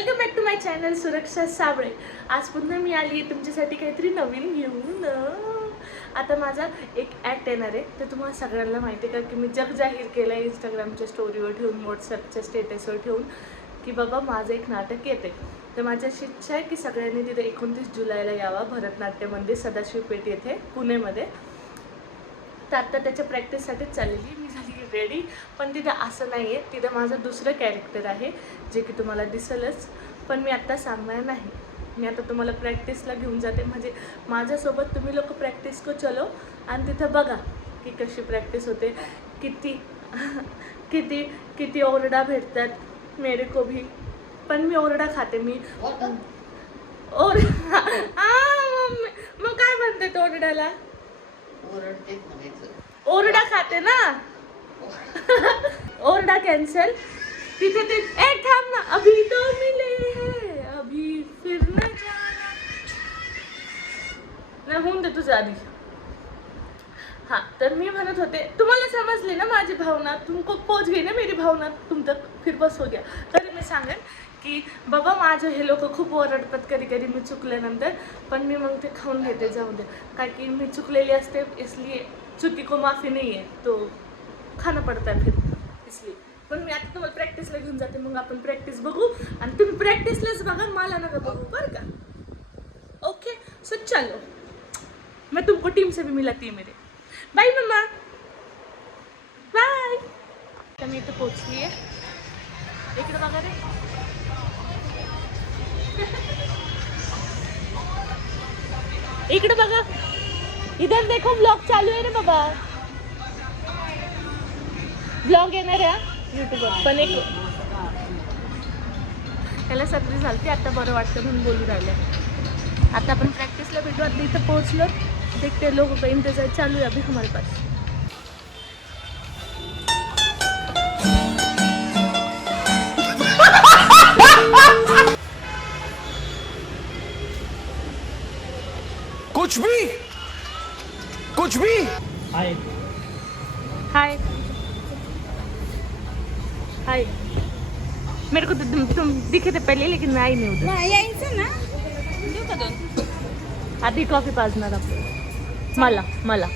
Welcome back to my channel Suraksha Sabale. आज पुन्हा मी आली आहे तुमच्यासाठी काहीतरी नवीन घेऊन. आता माझा एक ॲक्ट येणार आहे, तर तुम्हाला सगळ्यांना माहिती आहे का की मी जग जाहीर केलं आहे इंस्टाग्रामच्या स्टोरीवर ठेवून, व्हॉट्सअपच्या स्टेटसवर ठेवून की बाबा माझं एक नाटक येते. तर माझी अशी इच्छा आहे की सगळ्यांनी तिथे 29 जुलैला यावा भरतनाट्य मंदिर सदाशिव पेठ येथे पुणेमध्ये. तर आत्ता त्याच्या प्रॅक्टिससाठीच चाललेली मी झाली रेडी. पण तिथं असं नाही आहे, तिथं माझं दुसरं कॅरेक्टर आहे जे की तुम्हाला दिसेलच, पण मी आत्ता सांगणार नाही. मी आता तुम्हाला प्रॅक्टिसला घेऊन जाते, म्हणजे माझ्यासोबत तुम्ही लोक प्रॅक्टिस को चलो आणि तिथं बघा की कशी प्रॅक्टिस होते, किती किती किती ओरडा भेटतात मेरे को भी. पण मी ओरडा खाते. मी मग काय म्हणते ओरडाला? ओरडा खाते ना. ओरडा कॅन्सल. तिथे ते थांब ना, अभी तो मिले है अभी फिर न जाना. नाही होऊन दे तुझं आधी. हाँ, तर मी म्हणत होते, तुम्हाला समजली ना माझी भावना, तुमको पोच गई ना मेरी भावना तुम तक, फिर बस हो गया. तरी मी सांगेन की बाबा माझे हे लोक खूप ओरडतात कधी कधी मी चुकल्यानंतर, पण मी मग ते खाऊन घेते, जाऊ दे. काय की मी चुकलेली असते, इसलिए चुकी को माफी नहीं है, तो खाना पडता है फिर इसलिए. पण मी आता तुम्हाला प्रॅक्टिसला घेऊन जाते, मग आपण प्रॅक्टिस बघू आणि तुम्ही प्रॅक्टिसलाच बघा, मला नका बघू बरं का. ओके, सो चलो, मैं तुमको टीम से भी मिलाती है मेरे. Bye mamma, bye. तर मी इथं पोचली आहे. इकडे बघा रे. इकडे बघा, इधर देखो, ब्लॉग चालू आहे रे बाबा. ब्लॉग येणार आहे यूट्यूबवर. पण एक त्याला सर्दी झाली, आता बरं वाटतं म्हणून बोलू राहिले. आता आपण प्रॅक्टिसला भेटू. आता इथं पोहोचलो, देखते लोगों का इंतजार चालू है अभी हमारे पास. कुछ भी. हाय हाय हाय. मेरे को तो तुम दिखे थे पहले, लेकिन मैं आई नहीं उधर. यायचं ना, देऊ का दोन? आधी कॉफी पाजणार आपण. मला मला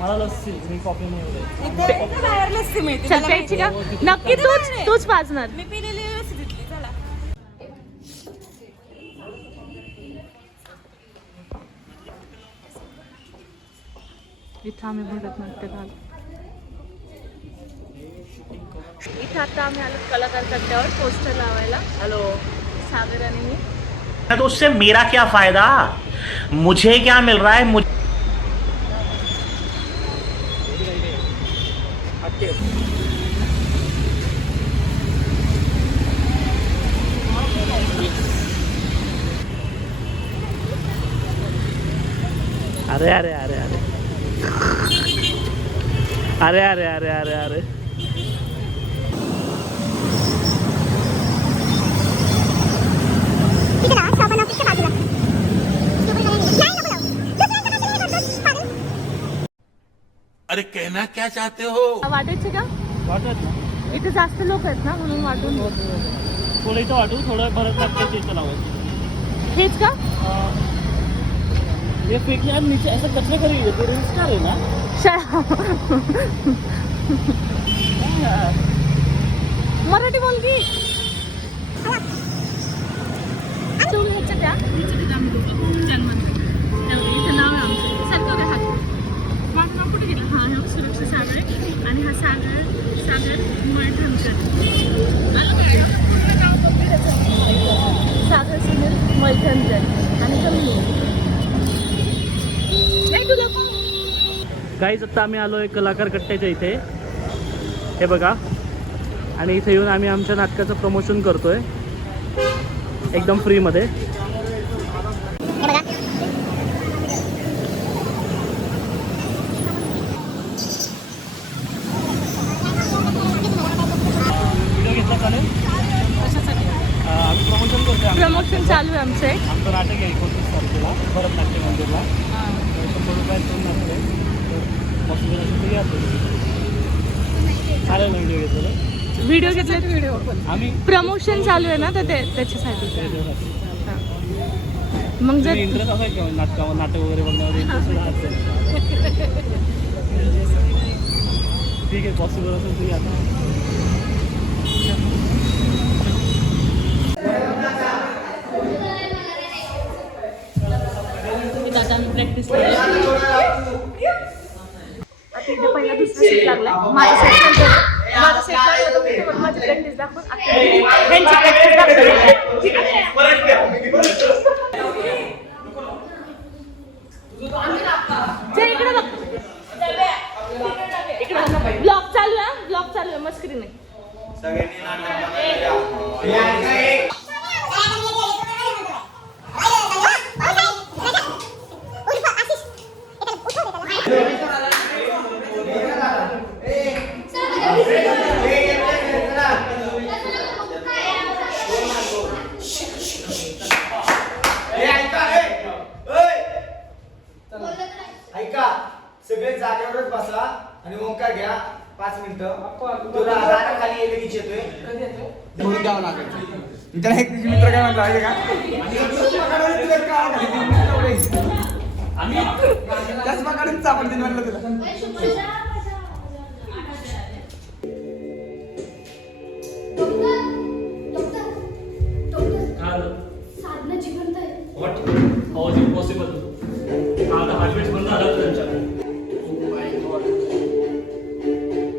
मला लस्सी, मी कॉफी नाही एवढे. इथे बाहेर लस्सी मिळते. चल मला प्यायची का? माहिती. नक्की तूच पाजणार. मी पिलेली लस्सी तिथली. चला. इथं आम्ही भरतनाट्य घाल. इथं आता आम्ही आलो कलाकार कट्ट्यावर पोस्टर लावायला. हॅलो, सागर आणि मी. तो उससे मेरा क्या फायदा, मुझे क्या मिल रहा है. अरे अरे अरे अरे अरे अरे अरे अरे अरे अरे कहना क्या चाहते हो. वाटायचे का? वाटत ना इथे जास्त लोक आहेत ना, म्हणून वाटून. थोडं इथं वाटू, थोडं भरतनाट्याचं इथं लावायचं. हेच का? ये फेकने यार नीचे ऐसा कचरा करेंगे, तो रिस्क है ना. मराठी बोल की. ह्याच्या त्या इथं नाव आहे आमचं. सारखं काय हात. माझं नाव कुठे गेलं? हां, हा सुरक्षा सागर आहे आणि हा सागर मळठणकर. सागर सुनील मळठणकर आणि कमी नाही तुला. गाईज आता आम्ही आलो आहे कलाकार कट्ट्याच्या इथे, हे बघा. आणि इथे येऊन आम्ही आमच्या नाटकाचं प्रमोशन करतोय एकदम फ्रीमध्ये. व्हिडिओ घेतला चालेल? आम्ही प्रमोशन करतोय. प्रमोशन चालू आहे आमचं. आमचं नाटक आहे 29 तारखेला भरतनाट्य मंदिरला. 100 रुपयात दोन नाटक आहे. तर पॉसिबल असेल तर या. चालेल ना व्हिडिओ घेतलेलं. व्हिडिओ घेतले व्हिडिओ पण आम्ही प्रमोशन चालू आहे ना तर त्याच्यासाठी हां. मग जर इंटरेस्ट असा आहे का नाटक वगैरे बघण्यावर इंटरेस्ट ठीक आहे पॉसिबल असेल तुम्ही आता आता आम्ही प्रॅक्टिस आता इथे पहिला दुसरा सेट लागला माझा सेट लागला माझी प्रॅक्टिस दाखवून ह्यांची प्रॅक्टिस इकडे बघ इकडे ब्लॉग चालू आहे ब्लॉग चालू आहे मस्करी नाही ऐका सगळे जागेवरच बसा आणि ओंकार घ्या 5 मिनिटं तो राजा खाली येते की येतोय घेऊन द्यावं लागेल त्याला एक मित्र काय म्हणतो आहे का आम्ही चष्मा काढून चापड दिन म्हणलं तुला साधना जिवंत आहे. What how is it possible आता हार्टबीट बंद झाला त्यांच्या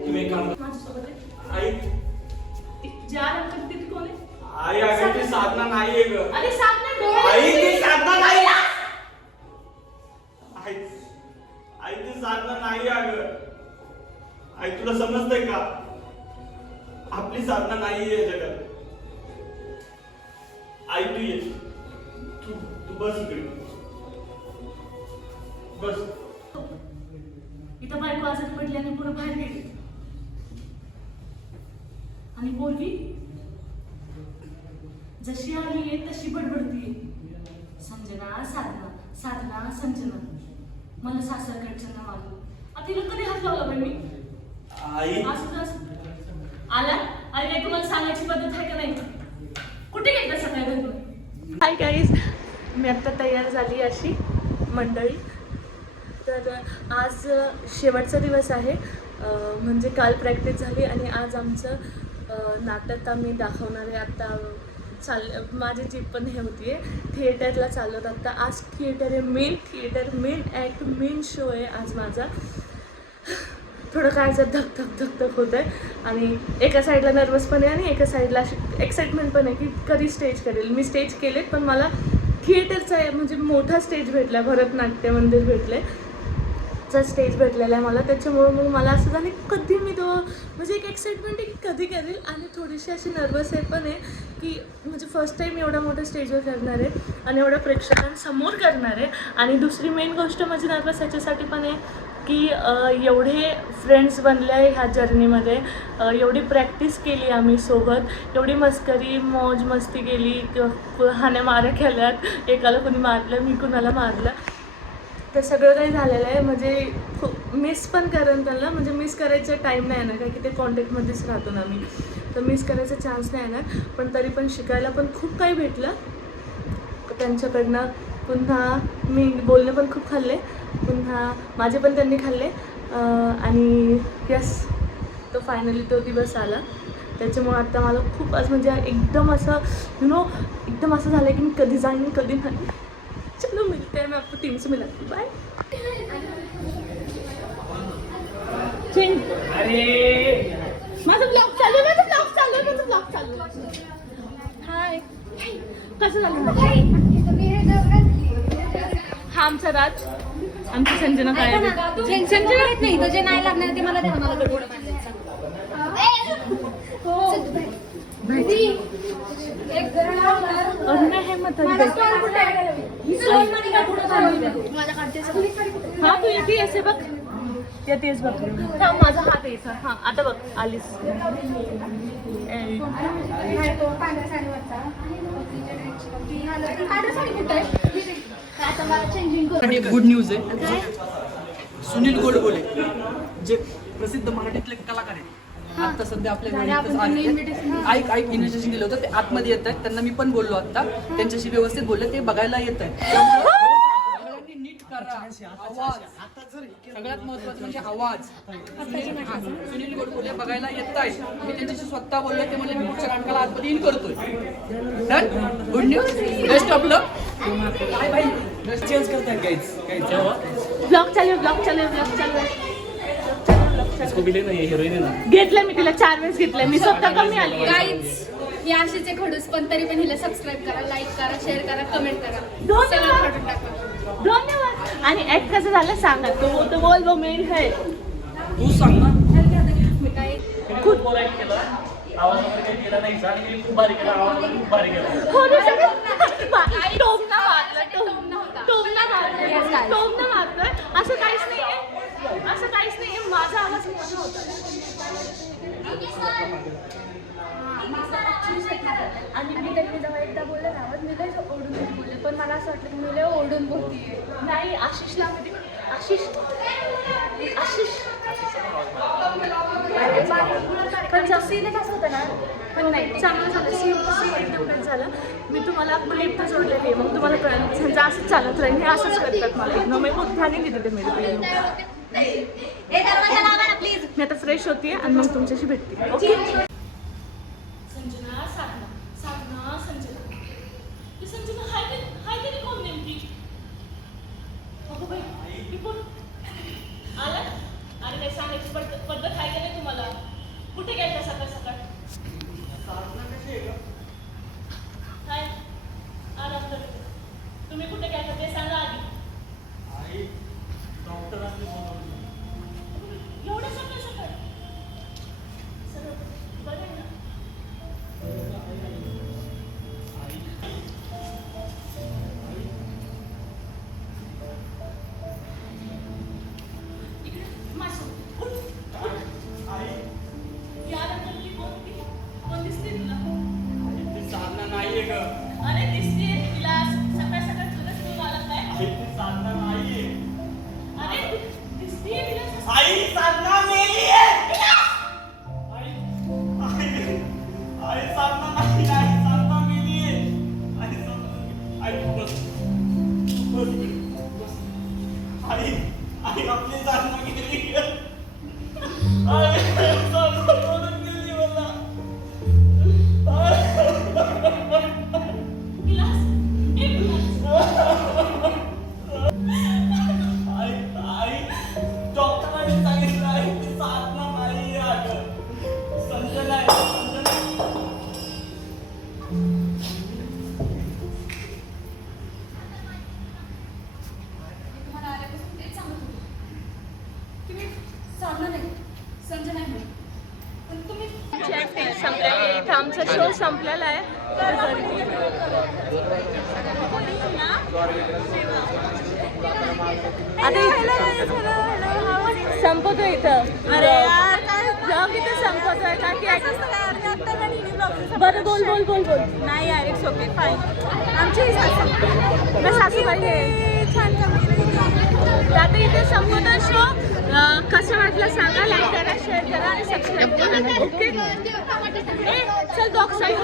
तुम्ही एक काम माझ्यासोबत आहे. आई ज्या रंगात ती कोण आहे? आई अगं ती साधना नाहीये ग अरे साधना डोळे आई ती साधना नाही आई ती साधना नाही अगं आई तुला समजतंय का आपली साधना नाहीये जगात आई तू ये तू बस इकडे बस इथं बायको आजारी पडली आणि पुढे बाहेर गेली आणि बोलली जशी आली आहे तशी बडबडती संजना साधना साधना संजना मला सासरकडचं नाव आलं आता तिला कधी हात लावला बाई मी आई असं आला आणि काही तुम्हाला सांगायची पद्धत आहे का नाही कुठे गेलं सकाळी हाय गाईज मी आत्ता तयार झाली अशी मंडळी तर आज शेवटचा दिवस आहे म्हणजे काल प्रॅक्टिस झाली आणि आज आमचं नाटक आम्ही दाखवणार आहे आत्ता माझी जी पण हे होती आहे थिएटरला चालवत आत्ता आज थिएटर आहे main theatre main act main show आहे आज माझा थोडं काय जर धक धक धक धक होतं आहे आणि एका साईडला नर्वस पण आहे आणि एका साईडला अशी एक्साइटमेंट पण आहे की कधी स्टेज करेल मी स्टेज केले पण मला थिएटरचा म्हणजे मोठा स्टेज भेटला भरतनाट्य मंदिर भेटले चा स्टेज भेटलेला आहे मला त्याच्यामुळं मग मला असं झालं कधी मी तो म्हणजे एक एक्साइटमेंट आहे की कधी करेल आणि थोडीशी अशी नर्वस आहे पण आहे की म्हणजे फर्स्ट टाईम एवढ्या मोठ्या स्टेजवर करणार आहे आणि एवढ्या प्रेक्षकांसमोर करणार आहे आणि दुसरी मेन गोष्ट माझी नर्वस ह्याच्यासाठी पण आहे की एवढे फ्रेंड्स बनले आहे ह्या जर्नीमध्ये एवढी प्रॅक्टिस केली आम्ही सोबत एवढी मस्करी मौज मस्ती केली हाण्या माऱ्या केल्यात एकाला कोणी मारलं मी कुणाला मारलं तर सगळं काही झालेलं आहे म्हणजे खूप मिस पण करेन त्यांना म्हणजे मिस करायचा टाईम नाही येणार कारण की ते कॉन्टॅक्टमध्येच राहतो ना मी तर मिस करायचा चान्स नाही येणार पण तरी पण शिकायला पण खूप काही भेटलं त्यांच्याकडनं पुन्हा मी बोलणे पण खूप खाल्ले पुन्हा माझे पण त्यांनी खाल्ले आणि यस तो फायनली तो दिवस आला त्याच्यामुळे आता मला खूप असं म्हणजे एकदम असं एकदम असं झालं की मी कधी जाईन कधी नाही चलो मिलते हैं मैं आपको 3 से मिलाती बाय अरे माझा ब्लॉग चालू हाय कसं झालं हा आमचा राज आमची संजना काय संजना येत नाही तुझे नाही लागणार ते मला द्या मला गडबड हा तू येते असे बघ येतेस बघ हा माझा हात यायचा हा आता बघ आलीस गुड न्यूज आहे सुनील गोडबोले जे प्रसिद्ध मराठीतले कलाकार आहेत आता सध्या आपल्या घरी ऐक इन्व्हिटेशन दिलं होतं ते आतमध्ये येत आहेत. त्यांना मी पण बोललो आता त्यांच्याशी व्यवस्थित बोलले ते बघायला येत आहेत. नीट करा आवाज सगळ्यात महत्वाचं म्हणजे आवाज. सुनील गोडबोले बघायला येत आहेत. मी त्यांच्याशी स्वतः बोललो ते म्हणजे मी पुढच्या नाटकाला आतमध्ये इन करतोय. Done good news best of luck. काय भाई ड्रेस चेंज करताय काहीच ब्लॉग चालू इसको भी लेना ये हीरोइन है ना. घेतलं मी तिला 4 वेळेस घेतलं मी स्वतः कमी आली गाईज ही अशीच आहे खडूस पण तरी पण हिला सबस्क्राईब करा, लाईक करा, शेअर करा, कमेंट करा, सगळं खडून टाका. धन्यवाद. आणि ऍक्ट कसं झालं सांगा. तो बोल वो मेन है. तू सांग ना. मी काय खूप बोलायला केलं आवाज वगैरे काही केला नाही आणि मी खूप बारीक केला आवाज पण खूप बारीक केला. टोमना मारतोय असं काहीच नाहीये. माझा आवाज मोठा होता आणि मी त्यांनी जेव्हा एकदा बोलले ना आवाज मी लय ओढून बोलले पण मला असं वाटलं की मी लय ओढून बोलतीये. नाही. आशिषला आशिष पण सीन कसं होतं ना पण नाही चांगलं झालं. सीन एकदम बेस्ट झालं. मी तुम्हाला क्लिप तर जोडलेली आहे मग तुम्हाला कळेल त्यांचं असंच चालत राहील. हे असंच करतात मला एकदम मी खूप ध्यान दिली ते मेरे मी आता फ्रेश होतीये आणि मग तुमच्याशी भेटते. ओके. संजना साधना संजना हाय तरी कोण नेमकी. अगो बाई मी कोण आला. अरे काय सांगायची पद्धत आहे का नाही तुम्हाला. कुठे गेलता सकाळ काय आराम करते. तुम्ही कुठे गेलता ते सांगा आधी. एवढं सकाळ बरं आहे ना. इकडे माझ्यासोबत उठ. यार कोण दिसते तुला. साधना नाहीये ग. अरे दिसते तिला सकाळ तुलाच घेऊन आला काय. साधना नाहीये. अरे दिसते तिला. आई साधना मेली आहे. आई साधना नाही साधना मेली आहे. आई बस आई आपली साधना गेली. आई साधना सोडून गेली मला. आई डॉक्टरांनी सांगितलं आहे की साधना नाही आहे. संजना आहे. तुम्हाला आल्यापासून तेच सांगत होते की मी साधना नाही संजना नाही म्हणून. पण तुम्ही संपलेली इथं आमचा शो संपलेला आहे. संपवतोय इथं. अरे ब्लॉग इथं संपवतोय का की बरं बोल नाही यार इट्स ओके फाईन. आमची सासूबाई आहे छान आता इथे संपवतोय शो. कसं वाटलं सांगा. लाईक करा, शेअर करा आणि सबस्क्राईब करा. ओके. चल बॉक्स साईड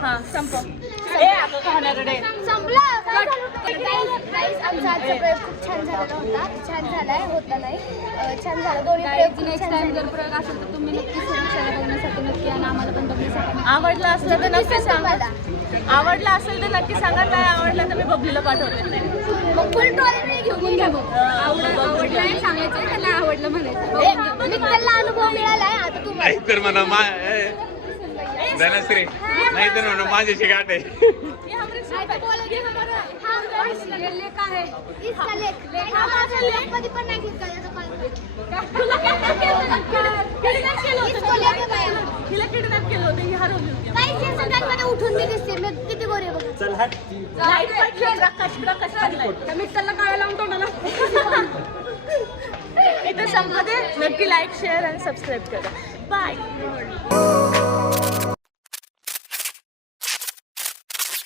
हां संपव. आमचा आजचा प्रयोग खूप छान झालेला होता. छान झालाय होता नाही छान झाला. दोन्ही प्रयोग नेक्स्ट टाइम जर प्रयोग असेल तर तुम्ही नक्की सुरक्षाला बघण्यासाठी नक्की आणि आम्हाला पण बघण्यासाठी आवडला असलं तर नक्की सांगा. आवडला असेल तर नक्की सांगा. नाही आवडलं तर मी बबलीला पाठवते. मग फुल ट्रॉली घेऊन घ्या. आवडलं सांगायचं त्याला आवडलं म्हणायचं. मी त्याला अनुभव मिळालाय. आता तू तर म्हणा धनश्री नाही तर म्हणा माझ्याशी गाठ आहे. लेख आहे इसका लेख हा माझा लेख कधी पण नाही घेतला याचा हिला किडनॅप केलं होतं. ही हरवली होती. काही सेकंदांमध्ये उठून मी दिसते. मी किती गोरी बघ. चल हट. लाईट पडली. प्रकाश पडलाय. मिक्सरला काढायला लावून तोंडाला. इथं संपते. नक्की लाईक शेअर आणि सबस्क्राईब करा. बाय.